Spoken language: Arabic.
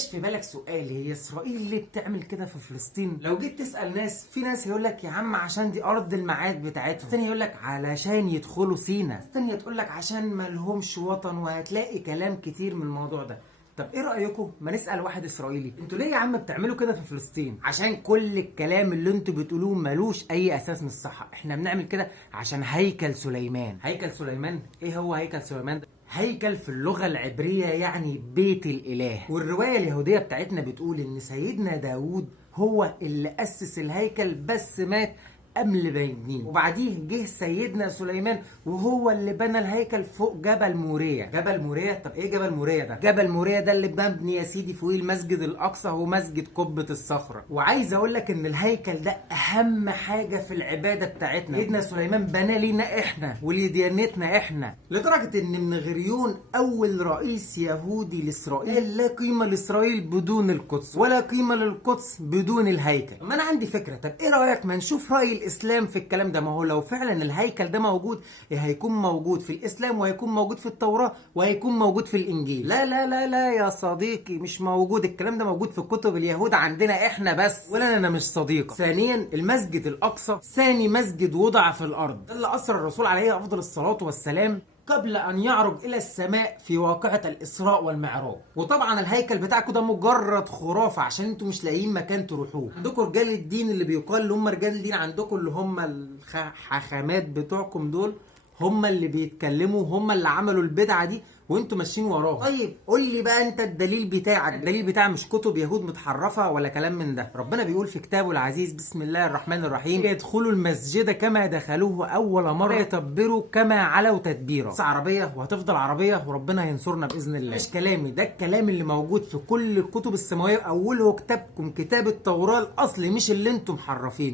جاش في بالك سؤال، هي اسرائيل ليه بتعمل كده في فلسطين؟ لو جيت تسال ناس، في ناس يقول لك يا عم عشان دي ارض الميعاد بتاعتهم، الثاني يقول لك علشان يدخلوا سينا، الثانيه تقول لك عشان ما لهمش وطن، وهتلاقي كلام كتير من الموضوع ده. طب ايه رايكم ما نسال واحد اسرائيلي، انتوا ليه يا عم بتعملوا كده في فلسطين؟ عشان كل الكلام اللي انتوا بتقولوه ملوش اي اساس من الصحه. احنا بنعمل كده عشان هيكل سليمان. هيكل سليمان ايه هو هيكل سليمان ده؟ هيكل في اللغة العبرية يعني بيت الإله. والرواية اليهودية بتاعتنا بتقول إن سيدنا داود هو اللي أسس الهيكل، بس مات قبل ما يبنيه، وبعديه جه سيدنا سليمان وهو اللي بنى الهيكل فوق جبل موريا. جبل موريا، طب ايه جبل موريا ده؟ جبل موريا ده اللي مبني يا سيدي فوق المسجد الاقصى، هو مسجد قبة الصخرة. وعايز اقول لك ان الهيكل ده اهم حاجة في العبادة بتاعتنا. سيدنا سليمان بنى لينا احنا ولديانتنا احنا، لدرجة ان ابن غريون اول رئيس يهودي لاسرائيل لا قيمة لاسرائيل بدون القدس، ولا قيمة للقدس بدون الهيكل. ما انا عندي فكرة، طب ايه رأيك ما نشوف رأي الاسلام في الكلام ده؟ ما هو لو فعلا الهيكل ده موجود، هيكون موجود في الاسلام، وهيكون موجود في التوراة، وهيكون موجود في الانجيل. لا لا لا لا يا صديقي، مش موجود. الكلام ده موجود في كتب اليهود عندنا احنا بس، ولا انا مش صديقك. ثانيا، المسجد الاقصى ثاني مسجد وضع في الارض، ده اللي اسرى الرسول عليه افضل الصلاة والسلام قبل ان يعرج الى السماء في واقعة الاسراء والمعراج. وطبعا الهيكل بتاعكم ده مجرد خرافة عشان انتوا مش لاقيين مكان تروحوه. عندكم رجال الدين اللي بيقال اللي هم رجال الدين عندكم، اللي هم الحاخامات بتوعكم دول، هم اللي بيتكلموا، هم اللي عملوا البدعة دي، وانتوا ماشيين وراهم. طيب قول لي بقى انت الدليل بتاعك. الدليل بتاع مش كتب يهود متحرفه ولا كلام من ده. ربنا بيقول في كتابه العزيز بسم الله الرحمن الرحيم: يدخلوا المسجد كما دخلوه اول مره، يتبروا كما علوا تدبيرا. بس عربيه وهتفضل عربيه، وربنا هينصرنا باذن الله. مش كلامي ده، الكلام اللي موجود في كل الكتب السماويه، اولهم كتابكم كتاب التوراه الاصلي، مش اللي انتم محرفين.